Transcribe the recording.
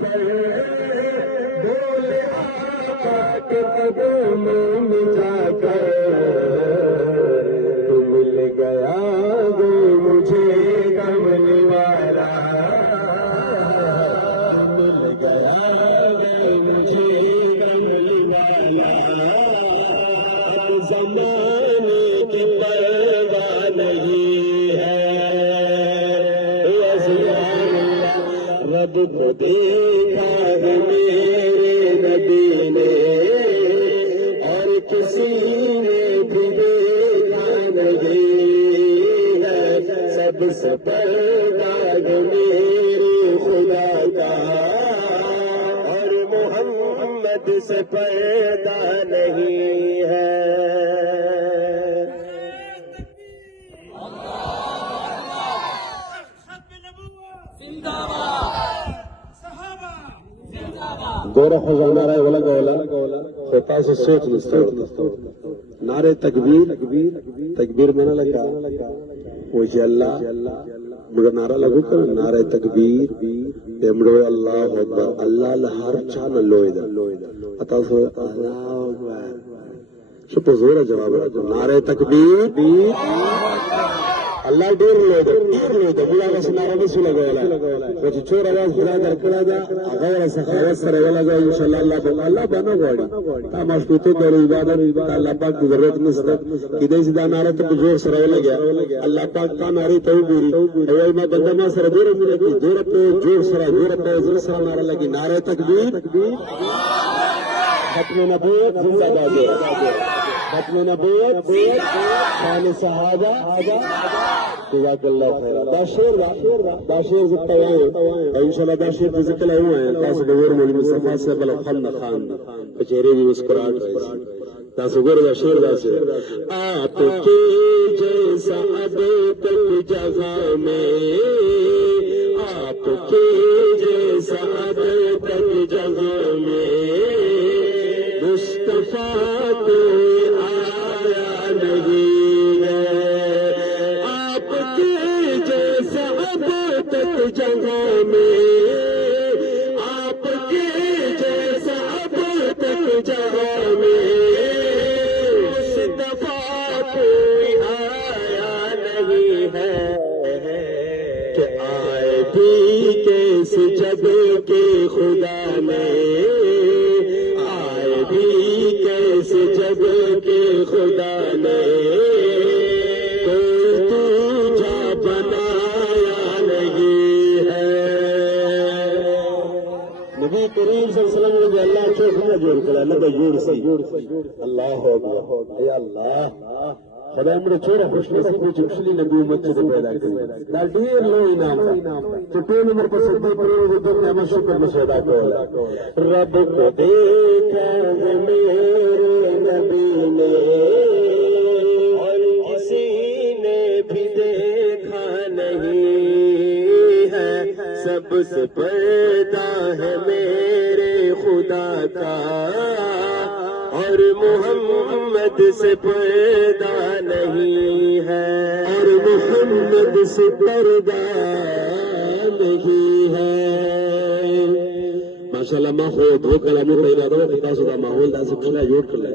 پر بولے آقا کے قدموں میں جا کر تو مل گیا وہ مجھے کملی والا، مل گیا وہ مجھے کملی والا، زمانے کی پرواہ نہیں ہے، رب کو دیکھا ہے میرے نبی نے اور کسی نے بھی دیکھا نہیں ہے، سب سے پردہ ہے میرے خدا کا اور محمد سے پردہ نہیں ہے۔ گورا خزانہ رائے والا گولا خطا سے سوچ نستا نعرے تکبیر میں نہ لگا وہ اللہ مگر نعرہ لگو کر نعرہ تکبیر پیمڑو اللہ اکبر اللہ لہر چاہ نہ لوئے دا اتا سو اللہ اکبر سپو زورا جواب رکھو نعرہ تکبیر اللہ دیر لوئے دا بلا کا سنارہ نسو لگو وچی چور آواز بلا در کلا دا غیر سخاوت سر والا گا انشاءاللہ اللہ بانا گوڑی تا مشکوتو در عبادت اللہ پاک کی ضرورت نستا کدھے سیدھا نعرہ تک جور سر والا گیا اللہ پاک کا نعری تو گوری اوہ ما بندہ ما سر دور ملے گی دور پہ جور سر زر سر نعرہ لگی نعرہ تکبیر ختم نبوت زندہ بازے ختم نبوت شان صحابہ جزاک اللہ خیر داشیر زکتا ہوئے انشاءاللہ داشیر پر ذکر ہوئے ہیں تاسو بغور مولی مصطفیٰ سے بلو خان پچھرے بھی مسکراٹ رہے تاسو گور داشیر داشیر آپ کے جیسا اب تک جگہ میں آپ کے جیسا اب تک جگہ میں مصطفیٰ کوئی آیا نہیں ہے، آپ کے جیسا اب تک جگہ میں آپ کے جیسا اب تک جگہ میں مصطفیٰ کوئی آیا نہیں ہے کہ آئے بھی کیسے جب کہ خدا نے کیسے جب کہ خدا نے کوئی تجھا بنایا نہیں ہے۔ نبی کریم صلی اللہ علیہ وسلم نے اللہ چوک نہ جوڑ کر اللہ جوڑ سی اللہ ہو گیا اے اللہ خدا میرے چھوڑا خوش نصیب کو چمشلی نبی امت سے پیدا کری دال ڈیر لو انعام تو پہ نمبر پر صدی پر دور نعمت شکر میں شہدا کو رب کو دیکھا ہے میرے نبی نے اور کسی نے بھی دیکھا نہیں ہے، سب سے پردہ ہے میرے خدا کا اور محمد سے پردہ نہیں ہے، اور محمد سے پردہ نہیں ہے۔ ماشاءاللہ ماحول دو کلاموں کا ارادہ ہو خدا سے ماحول دا سے کھلا جوڑ کر لے